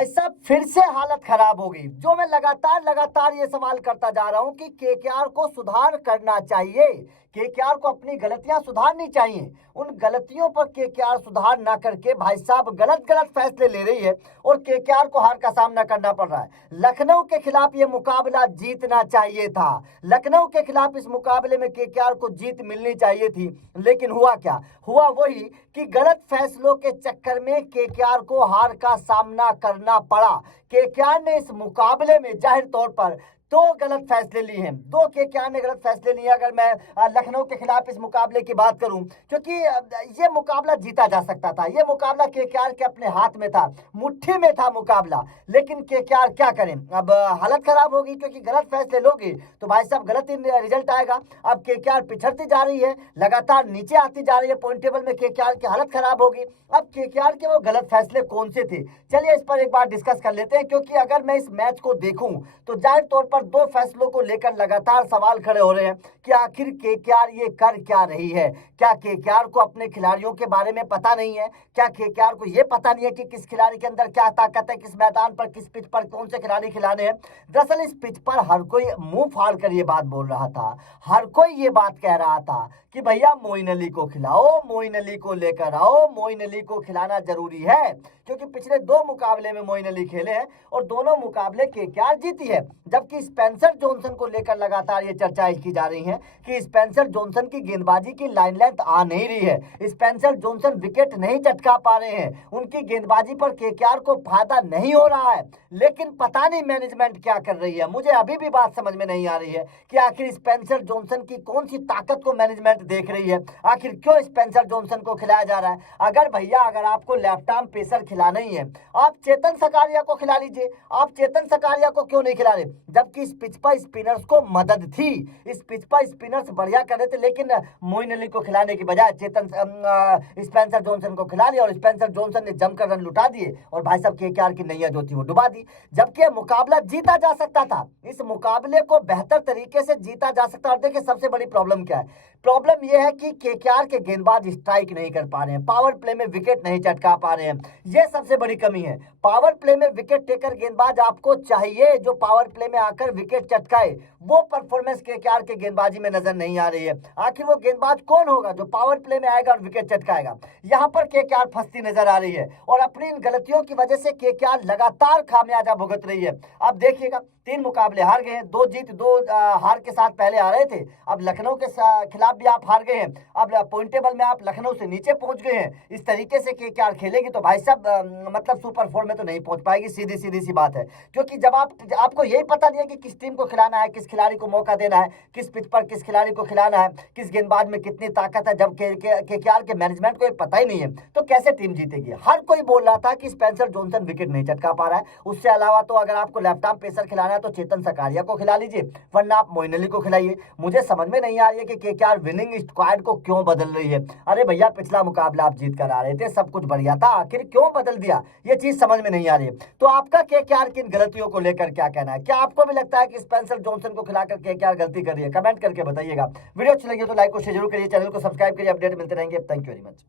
भाई साहब फिर से हालत खराब हो गई। जो मैं लगातार ये सवाल करता जा रहा हूं कि केकेआर को सुधार करना चाहिए, केकेआर को अपनी गलतियां सुधारनी चाहिए। उन गलतियों पर केकेआर सुधार ना करके भाई साहब गलत गलत फैसले ले रही है और केकेआर को हार का सामना करना पड़ रहा है। लखनऊ के खिलाफ ये मुकाबला जीतना चाहिए था। लखनऊ के खिलाफ इस मुकाबले में केकेआर को जीत मिलनी चाहिए थी, लेकिन हुआ क्या? हुआ वही कि गलत फैसलों के चक्कर में केकेआर को हार का सामना करना पड़ा। केकेआर ने इस मुकाबले में जाहिर तौर पर दो गलत फैसले लिए हैं। दो केकेआर ने गलत फैसले लिए। अगर मैं लखनऊ के खिलाफ इस मुकाबले की बात करूं, क्योंकि ये मुकाबला जीता जा सकता था। ये मुकाबला केकेआर के अपने हाथ में था, मुट्ठी में था मुकाबला। लेकिन केकेआर क्या करें? अब हालत खराब होगी, क्योंकि गलत फैसले लोगे तो भाई साहब गलत ही रिजल्ट आएगा। अब केकेआर पिछड़ती जा रही है, लगातार नीचे आती जा रही है पॉइंट टेबल में। केकेआर की हालत खराब होगी। अब केकेआर के वो गलत फैसले कौन से थे, चलिए इस पर एक बार डिस्कस कर लेते हैं। क्योंकि अगर मैं इस मैच को देखूं तो जाहिर तौर पर दो फैसलों को लेकर लगातार सवाल खड़े हो रहे हैं कि आखिर केकेआर ये कर क्या रही है। क्या केकेआर को अपने खिलाड़ियों के बारे में पता नहीं है? क्या केकेआर को ये पता नहीं है कि किस खिलाड़ी के अंदर क्या ताकत है, किस मैदान पर, किस पिच पर कौन से खिलाड़ी खिलाने हैं? दरअसल इस पिच पर हर कोई मुंह फाड़ कर ये बात बोल रहा था, हर कोई ये बात कह रहा था कि भैया मोइन अली को खिलाओ, मोइन अली को लेकर आओ, मोइन अली को खिलाना जरूरी है। क्योंकि पिछले दो मुकाबले में मोइन अली खेले हैं और दोनों मुकाबले केकेआर जीती है। जबकि स्पेंसर जॉनसन को लेकर लगातार ये चर्चाएं की जा रही हैं कि स्पेंसर जॉनसन की गेंदबाजी की लाइन लेंथ आ नहीं रही है, स्पेंसर जॉनसन विकेट नहीं चटका पा रहे हैं, उनकी गेंदबाजी पर केकेआर को फायदा नहीं हो रहा है। लेकिन पता नहीं मैनेजमेंट क्या कर रही है। मुझे अभी भी बात समझ में नहीं आ रही है कि आखिर स्पेंसर जॉनसन की कौन सी ताकत को मैनेजमेंट देख रही है। आखिर क्यों स्पेंसर जॉनसन को खिलाया जा रहा है? अगर आपको लेफ्ट आर्म पेसर खिलाना ही है, आप चेतन सकारिया को खिला लीजिए। आप चेतन सकारिया को क्यों नहीं खिला रहे? जबकि इस पिच पर स्पिनर्स को मदद थी, इस पिच पर स्पिनर्स बढ़िया कर रहे थे। लेकिन मोइन अली को खिलाने की बजाय स्पेंसर जॉनसन को खिला लिया और स्पेंसर जॉनसन ने जमकर रन लुटा दिए और भाई साहब केकेआर की नैया जो थी वो डुबा दी। जबकि मुकाबला जीता जा सकता था, इस मुकाबले को बेहतर तरीके से जीता जा सकता। और देखिए सबसे बड़ी प्रॉब्लम क्या है? प्रॉब्लम यह है कि केकेआर के गेंदबाज स्ट्राइक नहीं कर पा रहे हैं, पावर प्ले में विकेट नहीं चटका पा रहे हैं। यह सबसे बड़ी कमी है। पावर प्ले में विकेट टेकर गेंदबाज आपको चाहिए जो पावर प्ले में आकर विकेट चटकाए। वो परफॉर्मेंस केकेआर के गेंदबाजी में नजर नहीं आ रही है। आखिर वो गेंदबाज कौन होगा जो पावर प्ले में आएगा और विकेट चटकाएगा? यहां पर केकेआर फंसती नजर आ रही है और अपनी इन गलतियों की वजह से केकेआर लगातार खामियाजा भुगत रही है। अब देखिएगा 3 मुकाबले हार गए हैं, 2 जीत 2 हार के साथ पहले आ रहे थे। अब लखनऊ के खिलाफ भी आप हार गए हैं। अब पॉइंट टेबल में आप लखनऊ से नीचे पहुंच गए हैं। इस तरीके से केकेआर खेलेगी तो भाई साहब मतलब सुपर 4 में तो नहीं पहुंच पाएगी, सीधी सी बात है। क्योंकि जब आपको यही पता नहीं है कि किस टीम को खिलाना है, किस खिलाड़ी को मौका देना है, किस पिच पर किस खिलाड़ी को खिलाना है, किस गेंदबाज में कितनी ताकत है, जब केकेआर के मैनेजमेंट को ये पता ही नहीं है तो कैसे टीम जीतेगी? हर कोई बोल रहा था कि स्पेंसर जॉनसन विकेट नहीं चटका पा रहा है। उससे अलावा तो अगर आपको लेफ्ट आर्म पेसर खिलाना है तो चेतन सकारिया को खिला लीजिए, वरना आप मोइन अली को खिलाइए। मुझे समझ में नहीं आ रही है कि केकेआर विनिंग स्क्वाड को क्यों बदल रही है। अरे भैया पिछला मुकाबला आप जीत कर आ रहे थे, सब कुछ बढ़िया था, आखिर क्यों बदल दिया? ये चीज समझ में नहीं आ रही है। तो आपका केकेआर की इन गलतियों को लेकर क्या कहना है? क्या आपको भी लगता है कि स्पेंसर जॉनसन को खिलाकर केकेआर गलती कर रही है? कमेंट करके बताइएगा। वीडियो अच्छी लगी तो लाइक और शेयर जरूर करिए, चैनल को सब्सक्राइब करिए, अपडेट मिलते रहेंगे। Thank you very much.